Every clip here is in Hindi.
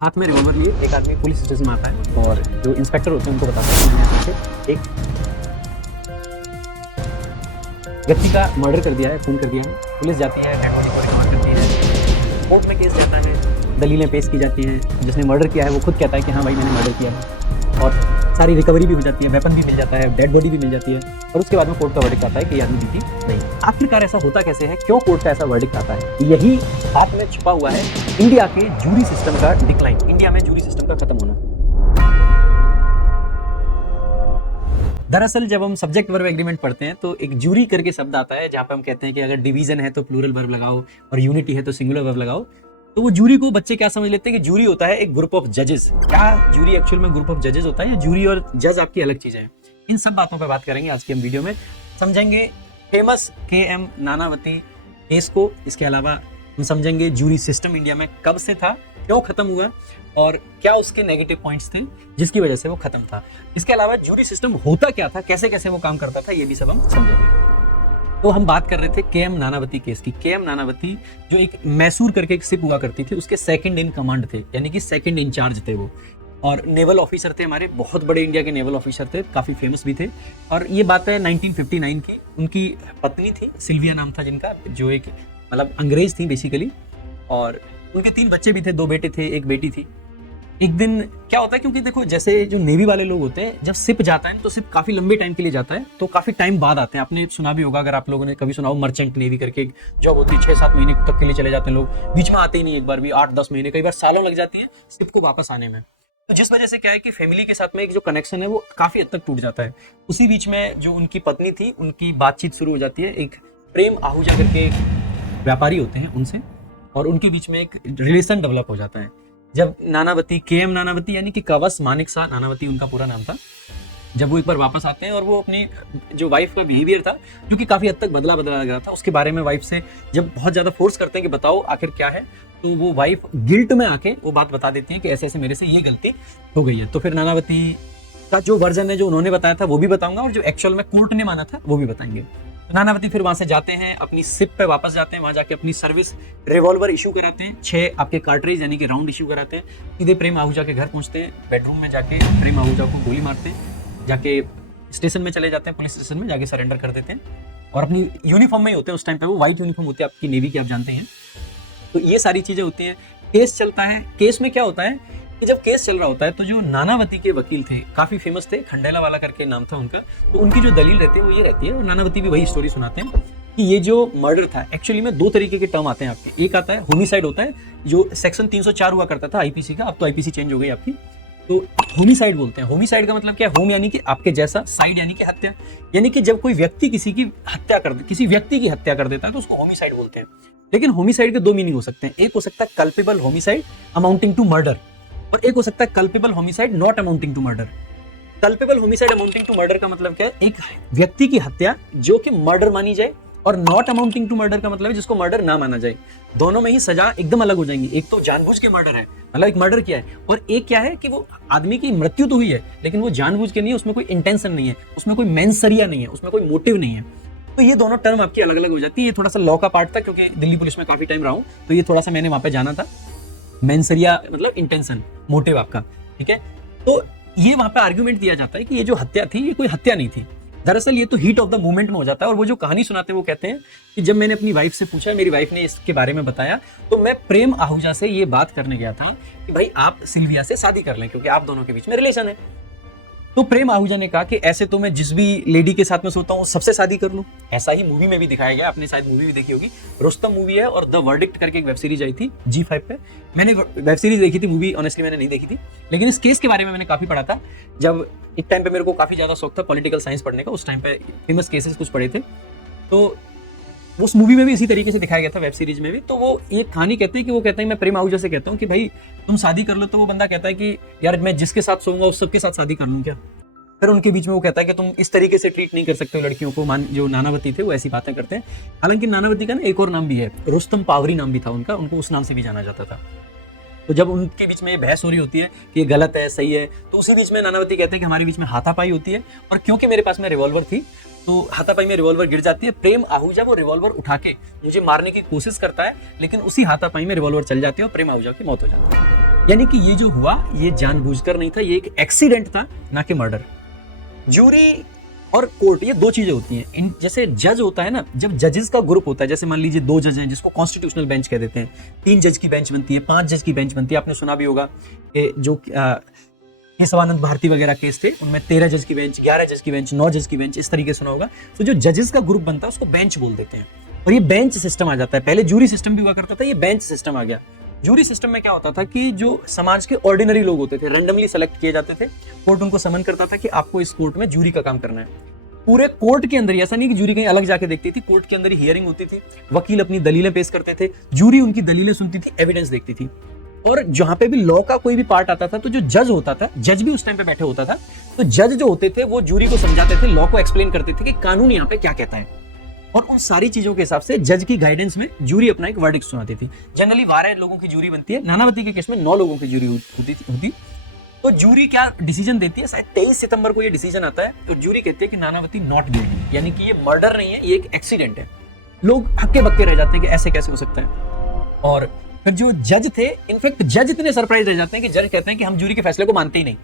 हाथ में रिवॉल्वर लिए एक आदमी पुलिस स्टेशन में आता है और जो इंस्पेक्टर होते हैं उनको बताता है कि मैंने यहाँ पे एक व्यक्ति का मर्डर कर दिया है, खून कर दिया है। पुलिस जाती है, डेड बॉडी को रिकवर करती है, कोर्ट में केस जाता है, दलीलें पेश की जाती हैं। जिसने मर्डर किया है वो खुद कहता है कि हाँ भाई मैंने मर्डर किया है, और सारी रिकवरी भी हो जाती है, वेपन भी मिल जाता है, डेड बॉडी भी मिल जाती है, और उसके बाद में कोर्ट का वर्डिक्ट आता है कि ये आदमी जीती नहीं। आखिरकार ऐसा होता कैसे है, क्यों कोर्ट का ऐसा वर्डिक्ट आता है? यही बात में छुपा हुआ है इंडिया के जूरी सिस्टम का डिक्लाइन, इंडिया में जूरी सिस्टम का खत्म होना। दरअसल जब हम सब्जेक्ट वर्ब एग्रीमेंट पढ़ते हैं तो एक जूरी करके शब्द आता है, जहाँ पे हम कहते हैं कि अगर डिवीजन है तो प्लूरल वर्ब लगाओ और यूनिटी है तो सिंगुलर वर्ब लगाओ। तो वो जूरी को बच्चे क्या समझ लेते हैं कि जूरी होता है एक ग्रुप ऑफ जजेस। क्या जूरी एक्चुअल में ग्रुप ऑफ जजेस होता है या जूरी और जज आपकी अलग चीजें हैं? इन सब बातों पर बात करेंगे आज की हम वीडियो में। समझेंगे फेमस KM नानावती केस को, इसके अलावा हम समझेंगे जूरी सिस्टम इंडिया में कब से था, क्यों खत्म हुआ और क्या उसके नेगेटिव पॉइंट्स थे जिसकी वजह से वो खत्म था। इसके अलावा जूरी सिस्टम होता क्या था, कैसे कैसे वो काम करता था, ये भी सब हम समझेंगे। तो हम बात कर रहे थे KM नानावती केस की। KM नानावती जो एक मैसूर करके एक शिप हुआ करती थी, उसके सेकंड इन कमांड थे, यानी कि सेकंड इंचार्ज थे वो, और नेवल ऑफिसर थे हमारे, बहुत बड़े इंडिया के नेवल ऑफिसर थे, काफी फेमस भी थे। और ये बात है 1959 की। उनकी पत्नी थी सिल्विया नाम था जिनका, जो एक मतलब अंग्रेज थी बेसिकली, और उनके 3 बच्चे भी थे, 2 बेटे थे, 1 बेटी थी। एक दिन क्या होता है, क्योंकि देखो जैसे जो नेवी वाले लोग होते हैं, जब शिप जाता है तो शिप काफी लंबे टाइम के लिए जाता है, तो काफी टाइम बाद आते हैं। आपने सुना भी होगा, अगर आप लोगों ने कभी सुना हो, मर्चेंट नेवी करके एक जॉब होती है, 6-7 महीने तक के लिए चले जाते हैं लोग, बीच में आते ही नहीं, एक बार भी 8-10 महीने, कई बार सालों लग जाती है शिप को वापस आने में। तो जिस वजह से क्या है कि फैमिली के साथ में एक जो कनेक्शन है वो काफी हद तक टूट जाता है। उसी बीच में जो उनकी पत्नी थी, उनकी बातचीत शुरू हो जाती है एक प्रेम आहूजा करके व्यापारी होते हैं उनसे, और उनके बीच में एक रिलेशन डेवलप हो जाता है। जब नानावती, KM नानावती यानी कि कवस मानिक शाह नानावती उनका पूरा नाम था, जब वो एक बार वापस आते हैं और वो अपनी जो वाइफ का बिहेवियर था, जो कि काफी हद तक बदला बदला लग रहा था, उसके बारे में वाइफ से जब बहुत ज्यादा फोर्स करते हैं कि बताओ आखिर क्या है, तो वो वाइफ गिल्ट में आके वो बात बता देती है कि ऐसे ऐसे मेरे से ये गलती हो गई है। तो फिर नानावती का जो वर्जन है, जो उन्होंने बताया था वो भी बताऊंगा, और जो एक्चुअल में कोर्ट ने माना था वो भी बताएंगे। तो नानावती फिर वहां से जाते हैं, अपनी शिप पे वापस जाते हैं, वहां जाके अपनी सर्विस रिवॉल्वर इशू कराते हैं, 6 आपके कार्ट्रिज यानी कि राउंड इशू कराते हैं, सीधे प्रेम आहूजा के घर पहुंचते हैं, बेडरूम में जाके प्रेम आहूजा को गोली मारते हैं, जाके स्टेशन में चले जाते हैं, पुलिस स्टेशन में जाके सरेंडर कर देते हैं, और अपनी यूनिफॉर्म में ही होते हैं उस टाइम पे, वो व्हाइट यूनिफॉर्म होती है आपकी नेवी की, आप जानते हैं। तो ये सारी चीजें होती हैं। केस चलता है। केस में क्या होता है कि जब केस चल रहा होता है तो जो नानावती के वकील थे, काफी फेमस थे, खंडेला वाला करके नाम था उनका, तो उनकी जो दलील रहती है वो ये रहती है, और नानावती भी वही स्टोरी सुनाते हैं कि ये जो मर्डर था, एक्चुअली में 2 तरीके के टर्म आते हैं आपके। एक आता है होमिसाइड होता है, जो सेक्शन 304 हुआ करता था IPC का, अब तो IPC चेंज हो गई आपकी, तो होमिसाइड बोलते हैं। होमिसाइड का मतलब क्या है? होम यानी कि आपके जैसा, साइड यानी कि हत्या, यानी कि जब कोई व्यक्ति किसी की हत्या कर, किसी व्यक्ति की हत्या कर देता है तो उसको होमिसाइड बोलते हैं। लेकिन होमिसाइड के 2 मीनिंग हो सकते हैं। एक हो सकता है culpable homicide amounting to murder, और एक हो सकता है culpable homicide not amounting to murder. Culpable homicide amounting to murder का मतलब क्या है? एक व्यक्ति की हत्या जो कि मर्डर मानी जाए, और नॉट अमाउंटिंग टू मर्डर का मतलब है जिसको मर्डर ना माना जाए। दोनों में ही सजा एकदम अलग हो जाएंगी। एक तो जानबूझ के मर्डर है, मतलब एक मर्डर किया है, और एक क्या है कि वो आदमी की मृत्यु तो हुई है लेकिन वो जानबूझ के नहीं है, उसमें कोई इंटेंशन नहीं है, उसमें कोई मेंसरिया नहीं है, उसमें कोई मोटिव नहीं है। तो ये दोनों टर्म आपकी अलग अलग हो जाती है। ये थोड़ा सा लॉ का पार्ट था, क्योंकि दिल्ली पुलिस में काफी टाइम रहा हूं, तो ये थोड़ा सा मैंने वहां पे जाना था। मेंसरिया मतलब इंटेंशन, मोटिव आपका, ठीक है। तो ये वहां पे आर्गुमेंट दिया जाता है कि ये जो हत्या थी ये कोई हत्या नहीं थी, दरअसल ये तो हीट ऑफ द मोमेंट में हो जाता है। और वो जो कहानी सुनाते हैं वो कहते हैं कि जब मैंने अपनी वाइफ से पूछा, मेरी वाइफ ने इसके बारे में बताया, तो मैं प्रेम आहूजा से ये बात करने गया था कि भाई आप सिल्विया से शादी कर लें, क्योंकि आप दोनों के बीच में रिलेशन है। तो प्रेम आहूजा ने कहा कि ऐसे तो मैं जिस भी लेडी के साथ में सोता हूँ सबसे शादी कर लूं। ऐसा ही मूवी में भी दिखाया गया, आपने शायद मूवी भी देखी होगी, रुस्तम मूवी है, और द वर्डिक्ट करके एक वेब सीरीज आई थी G5 पे। मैंने वेब सीरीज देखी थी, मूवी ऑनेस्टली मैंने नहीं देखी थी, लेकिन इस केस के बारे में मैंने काफी पढ़ा था। जब एक टाइम पे मेरे को काफी ज्यादा शौक था पॉलिटिकल साइंस पढ़ने का, उस टाइम पे फेमस केसेस कुछ पढ़े थे, तो उस मूवी में भी इसी तरीके से दिखाया गया था, वेब सीरीज में भी। तो वो ये कहानी कहते हैं कि वो कहते हैं, मैं प्रेम आहूजा से कहता हूँ कि भाई तुम शादी कर लो, तो वो बंदा कहता है कि यार मैं जिसके साथ सोऊंगा उस सबके साथ शादी कर लूं क्या? फिर उनके बीच में वो कहता है कि तुम इस तरीके से ट्रीट नहीं कर सकते हो लड़कियों को। जो नानावती थे वो ऐसी बातें करते हैं। हालांकि नानावती का ना एक और नाम भी है, रुस्तम पावरी नाम भी था उनका, उनको उस नाम से भी जाना जाता था। तो जब उनके बीच में ये बहस हो रही होती है कि ये गलत है सही है, तो उसी बीच में नानावती कहते हैं कि हमारे बीच में हाथापाई होती है, और क्योंकि मेरे पास में रिवॉल्वर थी तो हाथापाई में रिवॉल्वर गिर जाती है। प्रेम आहूजा वो रिवॉल्वर उठा के मुझे मारने की कोशिश करता है, लेकिन उसी हाथापाई में रिवॉल्वर चल जाती है और प्रेम आहूजा की मौत हो जाती है। यानी कि ये जो हुआ ये जानबूझकर नहीं था, ये एक एक्सीडेंट था, ना कि मर्डर। ज्यूरी और कोर्ट ये दो चीजें होती हैं। इन जैसे जज होता है ना, जब जजेस का ग्रुप होता है, जैसे मान लीजिए 2 जज हैं जिसको कॉन्स्टिट्यूशनल बेंच कह देते हैं, 3 जज की बेंच बनती है, 5 जज की बेंच बनती है। आपने सुना भी होगा कि जो केशवानंद भारती वगैरह केस थे उनमें 13 जज की बेंच, 11 जज की बेंच, 9 जज की बेंच, इस तरीके से सुना होगा। तो जो जजेस का ग्रुप बनता है उसको बेंच बोल देते हैं, और ये बेंच सिस्टम आ जाता है। पहले जूरी सिस्टम भी हुआ करता था, ये बेंच सिस्टम आ गया। जूरी सिस्टम में क्या होता था कि जो समाज के ऑर्डिनरी लोग होते थे रैंडमली सेलेक्ट किए जाते थे, कोर्ट उनको समन करता था कि आपको इस कोर्ट में जूरी का काम करना है। पूरे कोर्ट के अंदर, ऐसा नहीं कि जूरी कहीं अलग जाके देखती थी, कोर्ट के अंदर ही हियरिंग होती थी, वकील अपनी दलीलें पेश करते थे, जूरी उनकी दलीलें सुनती थी, एविडेंस देखती थी। और जहां पे भी लॉ का कोई भी पार्ट आता था तो जो जज होता था, जज भी उस टाइम पे बैठे होता था, तो जज जो होते थे वो जूरी को समझाते थे, लॉ को एक्सप्लेन करते थे कि कानून यहाँ पे क्या कहता है। और उन सारी चीजों के हिसाब से जज की गाइडेंस में जूरी अपना एक वर्डिक्ट सुनाती थी। जनरली 12 लोगों की जूरी बनती है, नानावती के केस में 9 लोगों की जूरी होती। तो जूरी क्या डिसीजन देती है, शायद 23 सितंबर को ये डिसीजन आता है। तो जूरी कहती है कि नानावती नॉट गिल्टी, यानी कि ये मर्डर नहीं है, ये एक एक्सीडेंट है। लोग हक्के बक्के रह जाते हैं कि ऐसे कैसे हो सकता है। और फिर जो जज थे, इनफैक्ट जज इतने सरप्राइज रह जाते हैं कि जज कहते हैं कि हम जूरी के फैसले को मानते ही नहीं,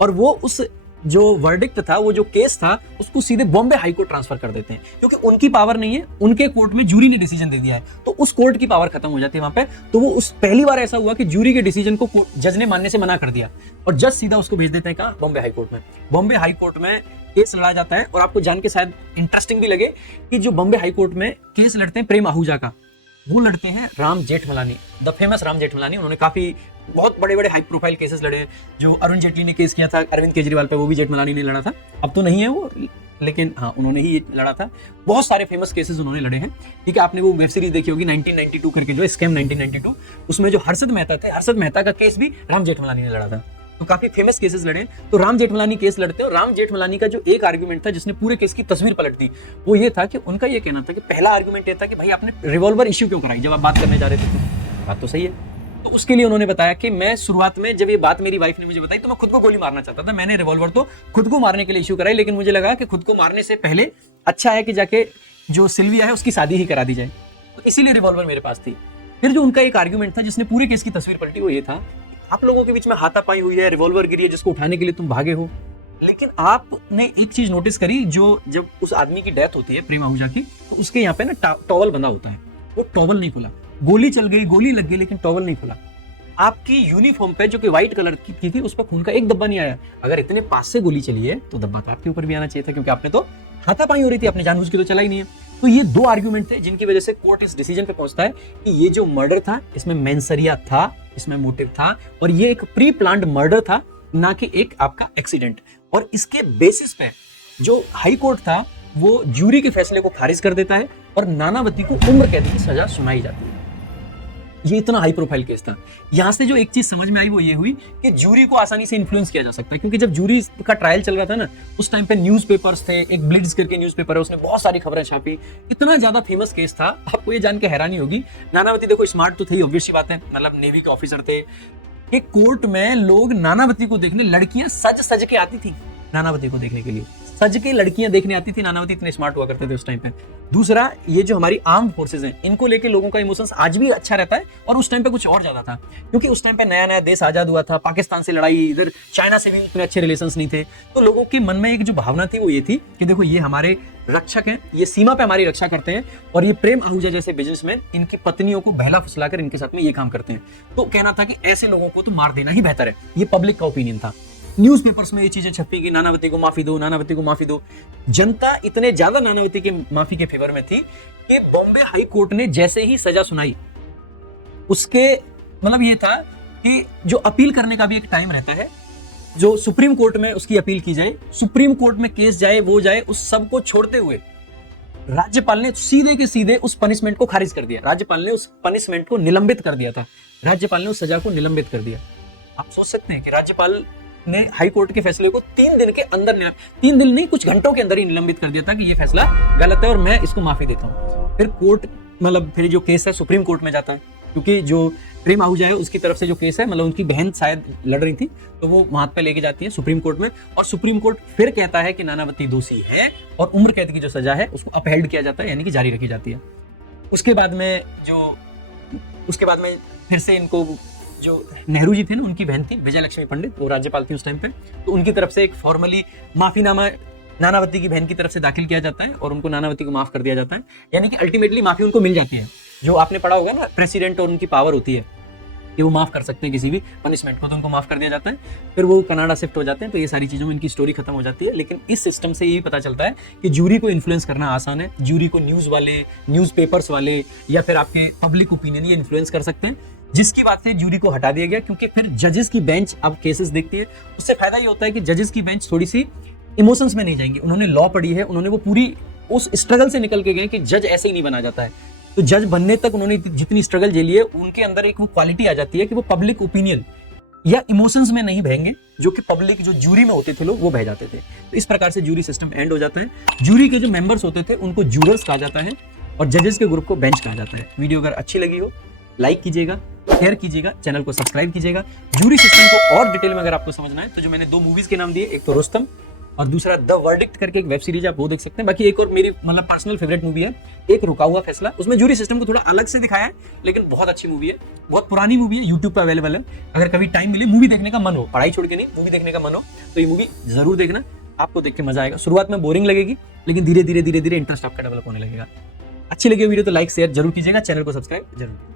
और वो उस जो वर्डिक्ट था, वो जो केस था, उसको सीधे बॉम्बे हाई कोर्ट ट्रांसफर कर देते हैं, क्योंकि उनकी पावर नहीं है, उनके कोर्ट में जूरी ने डिसीजन दे दिया है, तो उस कोर्ट की पावर खत्म हो जाती है वहां पे। तो वो उस पहली बार ऐसा हुआ कि जूरी के डिसीजन को जज ने मानने से मना कर दिया, और जज सीधा उसको भेज देते हैं कहाँ, बॉम्बे हाई कोर्ट में। बॉम्बे हाई कोर्ट में केस लड़ा जाता है। और आपको जान के शायद इंटरेस्टिंग भी लगे कि जो बॉम्बे हाई कोर्ट में केस लड़ते हैं प्रेम आहूजा का, वो लड़ते हैं राम जेठमलानी, द फेमस राम जेठमलानी। उन्होंने काफी बहुत बड़े बड़े हाई प्रोफाइल केसेस लड़े हैं। जो अरुण जेटली ने केस किया था अरविंद केजरीवाल पे, वो भी जेठमलानी ने लड़ा था। अब तो नहीं है वो, लेकिन हाँ उन्होंने ही लड़ा था। बहुत सारे फेमस केसेस उन्होंने लड़े हैं। ठीक है, आपने वो वेब सीरीज देखी होगी 1992 करके, जो स्कैम 1992, उसमें जो हर्षद मेहता थे, हर्षद मेहता का केस भी राम जेठमलानी ने लड़ा था। तो काफी फेमस केसेस लड़े हैं। तो राम जेठमलानी केस लड़ते हैं, और राम जेठमलानी का जो एक आर्गुमेंट था जिसने पूरे केस की तस्वीर पलट दी, वो ये था कि उनका ये कहना था कि पहला आर्गुमेंट ये था कि भाई आपने रिवॉल्वर इश्यू क्यों कराई जब आप बात करने जा रहे थे। बात तो सही है। तो उसके लिए उन्होंने बताया कि मैं शुरुआत में जब ये बात मेरी वाइफ ने मुझे बताई तो मैं खुद को गोली मारना चाहता था, मैंने रिवॉल्वर तो खुद को मारने के लिए इश्यू कराई, लेकिन मुझे लगा कि खुद को मारने से पहले अच्छा है कि जाके जो सिल्विया है उसकी शादी ही करा दी जाए, तो इसीलिए रिवॉल्वर मेरे पास थी। फिर जो उनका एक आर्गुमेंट था जिसने पूरे केस की तस्वीर पलटी, वो ये था आप लोगों के बीच में हाथापाई हुई है, रिवॉल्वर गिरी है जिसको उठाने के लिए तुम भागे हो, लेकिन आपने एक चीज नोटिस करी, जो जब उस आदमी की डेथ होती है प्रेम आहूजा की, तो उसके यहाँ पे ना टॉवल बंधा होता है, वो टॉवल नहीं खुला। गोली चल गई, गोली लग गई, लेकिन टॉवल नहीं खुला। आपकी यूनिफॉर्म पे जो कि व्हाइट कलर की थी, उस पर खून का एक धब्बा नहीं आया। अगर इतने पास से गोली चली है तो धब्बा तो आपके ऊपर भी आना चाहिए था, क्योंकि आपने तो हाथापाई हो रही थी, आपने जानबूझ के तो चला ही नहीं है। तो ये दो आर्गुमेंट थे जिनकी वजह से कोर्ट इस डिसीजन पे पहुंचता है कि ये जो मर्डर था इसमें मेंसरिया था, इसमें मोटिव था, और ये एक प्री प्लान्ड मर्डर था, ना कि एक आपका एक्सीडेंट। और इसके बेसिस पे जो हाई कोर्ट था वो ज्यूरी के फैसले को खारिज कर देता है और नानावती को उम्र कैद की सजा सुनाई जाती है। ये इतना हाई प्रोफाइल केस था। यहां से जो एक चीज समझ में आई वो ये हुई कि जूरी को आसानी से इन्फ्लुएंस किया जा सकता है, क्योंकि जब जूरी का ट्रायल चल रहा था ना, उस टाइम पे न्यूज़पेपर्स थे, एक ब्लिट्ज करके न्यूज़पेपर है, उसने बहुत सारी खबरें छापी, इतना ज्यादा फेमस केस था। आपको ये जान के हैरानी होगी, नानावती देखो स्मार्ट तो थी, ऑब्वियस सी बात है, मतलब नेवी के ऑफिसर थे, कि कोर्ट में लोग नानावती को देखने, लड़कियां सज सज के आती थी नानावती को देखने के लिए, सज के लड़कियां देखने आती थी। नानावती इतने स्मार्ट हुआ करते थे उस टाइम पे। दूसरा, ये जो हमारी आर्म फोर्सेज हैं, इनको लेके लोगों का इमोशंस आज भी अच्छा रहता है, और उस टाइम पे कुछ और ज्यादा था, क्योंकि उस टाइम पे नया नया देश आजाद हुआ था, पाकिस्तान से लड़ाई, इधर चाइना से भी इतने अच्छे रिलेशंस नहीं थे। तो लोगों के मन में एक जो भावना थी वो ये थी कि देखो ये हमारे रक्षक हैं, ये सीमा पे हमारी रक्षा करते हैं, और ये प्रेम आहूजा जैसे बिजनेसमैन इनकी पत्नियों को बहला फुसलाकर इनके साथ में ये काम करते हैं। तो कहना था कि ऐसे लोगों को तो मार देना ही बेहतर है। ये पब्लिक का ओपिनियन था। न्यूज़पेपर्स में ये चीजें छपी कि नानावती को माफी दो, नानावती को माफी दो। जनता इतने ज्यादा नानावती के माफी के फेवर में थी कि बॉम्बे हाई कोर्ट ने जैसे ही सजा सुनाई, उसके मतलब ये था कि जो अपील करने का भी एक टाइम रहता है, जो सुप्रीम कोर्ट में उसकी अपील की जाए, सुप्रीम कोर्ट में केस जाए, वो जाए, उस सब को छोड़ते हुए राज्यपाल ने सीधे के सीधे उस पनिशमेंट को खारिज कर दिया। राज्यपाल ने उस पनिशमेंट को निलंबित कर दिया था, राज्यपाल ने उस सजा को निलंबित कर दिया। आप सोच सकते हैं कि राज्यपाल ने हाई कोर्ट के फैसले को 3 दिन के अंदर, 3 दिन नहीं कुछ घंटों के अंदर ही निलंबित कर दिया था कि ये फैसला गलत है और मैं इसको माफी देता हूँ। फिर कोर्ट मतलब फिर जो केस है सुप्रीम कोर्ट में जाता है, क्योंकि जो प्रेम आहूजा है उसकी तरफ से जो केस है, मतलब उनकी बहन शायद लड़ रही थी, तो वो वहां पे लेके जाती है सुप्रीम कोर्ट में, और सुप्रीम कोर्ट फिर कहता है कि नानावती दोषी है और उम्र कैद की जो सजा है उसको अपहेल्ड किया जाता है, यानी कि जारी रखी जाती है। उसके बाद में फिर से इनको जो नेहरू जी थे ना, उनकी बहन थी विजय लक्ष्मी पंडित, वो राज्यपाल थी उस टाइम पे, तो उनकी तरफ से एक फॉर्मली माफीनामा नानावती की बहन की तरफ से दाखिल किया जाता है और उनको नानावती को माफ कर दिया जाता है, यानी कि अल्टीमेटली माफी उनको मिल जाती है। जो आपने पढ़ा होगा ना, प्रेसिडेंट और उनकी पावर होती है कि वो माफ कर सकते हैं किसी भी पनिशमेंट को, तो उनको माफ कर दिया जाता है। फिर वो कनाडा शिफ्ट हो जाते हैं, तो ये सारी चीज़ों में इनकी स्टोरी खत्म हो जाती है। लेकिन इस सिस्टम से ये पता चलता है कि जूरी को इन्फ्लुएंस करना आसान है। जूरी को न्यूज़ वाले, न्यूज़पेपर्स वाले या फिर आपके पब्लिक ओपिनियन ये इन्फ्लुएंस कर सकते हैं, जिसकी बात से जूरी को हटा दिया गया, क्योंकि फिर जजेस की बेंच अब केसेस देखती है। उससे फायदा ये होता है कि जजेस की बेंच थोड़ी सी इमोशंस में नहीं जाएंगे, उन्होंने लॉ पढ़ी है, उन्होंने वो पूरी उस स्ट्रगल से निकल के गए कि जज ऐसे ही नहीं बना जाता है। तो जज बनने तक उन्होंने जितनी स्ट्रगल झेली है, उनके अंदर एक वो क्वालिटी आ जाती है कि वो पब्लिक ओपिनियन या इमोशंस में नहीं बहेंगे, जो कि पब्लिक जो जूरी में होते थे लोग वो बह जाते थे। तो इस प्रकार से जूरी सिस्टम एंड हो जाता है। जूरी के जो मेंबर्स होते थे उनको जूरर्स कहा जाता है और जजेस के ग्रुप को बेंच कहा जाता है। वीडियो अगर अच्छी लगी हो लाइक कीजिएगा, शेयर कीजिएगा, चैनल को सब्सक्राइब कीजिएगा। जूरी सिस्टम को और डिटेल में अगर आपको समझना है तो जो मैंने 2 मूवीज के नाम दिए, एक तो रुस्तम और दूसरा द वर्डिक्ट करके एक वेब सीरीज, आप वो देख सकते हैं। बाकी एक और मेरी मतलब पर्सनल फेवरेट मूवी है, एक रुका हुआ फैसला। उसमें जूरी सिस्टम को थोड़ा अलग से दिखाया है, लेकिन बहुत अच्छी मूवी है, बहुत पुरानी मूवी है, यूट्यूब पे अवेलेबल है। अगर कभी टाइम मिले, मूवी देखने का मन हो, पढ़ाई छोड़ के नहीं, मूवी देखने का मन हो, तो ये मूवी जरूर देखना, आपको देख के मजा आएगा। शुरुआत में बोरिंग लगेगी, लेकिन धीरे धीरे इंटरेस्ट आपका डेवलप होने लगेगा। अच्छी लगी वीडियो तो लाइक शेयर जरूर कीजिएगा, चैनल को सब्सक्राइब जरूर।